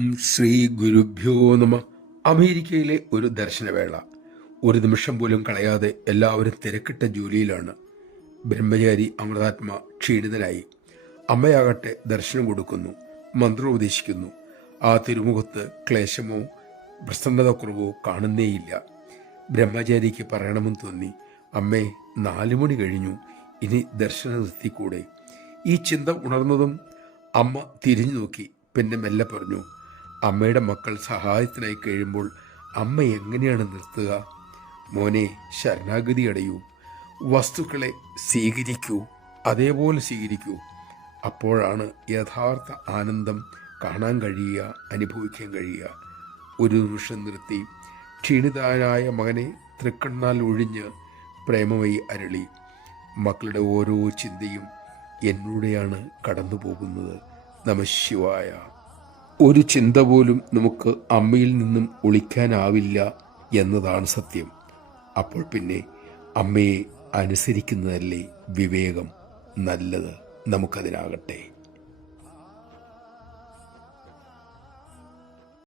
ശ്രീ ഗുരുഭ്യോ നമ. അമേരിക്കയിലെ ഒരു ദർശനവേള. ഒരു നിമിഷം പോലും കളയാതെ എല്ലാവരും തിരക്കിട്ട ജോലിയിലാണ്. ബ്രഹ്മചാരി അമൃതാത്മ ക്ഷീണിതനായി. അമ്മയാകട്ടെ ദർശനം കൊടുക്കുന്നു, മന്ത്രോപദേശിക്കുന്നു. ആ തിരുമുഖത്ത് ക്ലേശമോ പ്രസന്നതക്കുറവോ കാണുന്നേയില്ല. ബ്രഹ്മചാരിക്ക് പറയണമെന്ന് തോന്നി, അമ്മേ, 4 മണി കഴിഞ്ഞു, ഇനി ദർശനം നിർത്തിക്കൂടെ? ഈ ചിന്ത ഉണർന്നതും അമ്മ തിരിഞ്ഞു നോക്കി. പിന്നെ മെല്ലെ പറഞ്ഞു, അമ്മയുടെ മക്കൾ സഹായത്തിനായി കഴിയുമ്പോൾ അമ്മ എങ്ങനെയാണ് നിർത്തുക? മോനെ, ശരണാഗതി അടയൂ, വസ്തുക്കളെ സ്വീകരിക്കൂ, അതേപോലെ സ്വീകരിക്കൂ. അപ്പോഴാണ് യഥാർത്ഥ ആനന്ദം കാണാൻ കഴിയുക, അനുഭവിക്കാൻ കഴിയുക. ഒരു നിമിഷം നിർത്തി ക്ഷീണിതനായ മകനെ തൃക്കണ്ണാൽ ഒഴിഞ്ഞ് പ്രേമമായി അരളി, മക്കളുടെ ഓരോ ചിന്തയും എന്നിലൂടെയാണ് കടന്നു പോകുന്നത്. നമഃശിവായ. ഒരു ചിന്ത പോലും നമുക്ക് അമ്മയിൽ നിന്നും ഒളിക്കാനാവില്ല എന്നതാണ് സത്യം. അപ്പോൾ പിന്നെ അമ്മയെ അനുസരിക്കുന്നതല്ലേ വിവേകം? നല്ലത്. നമുക്കതിനാകട്ടെ.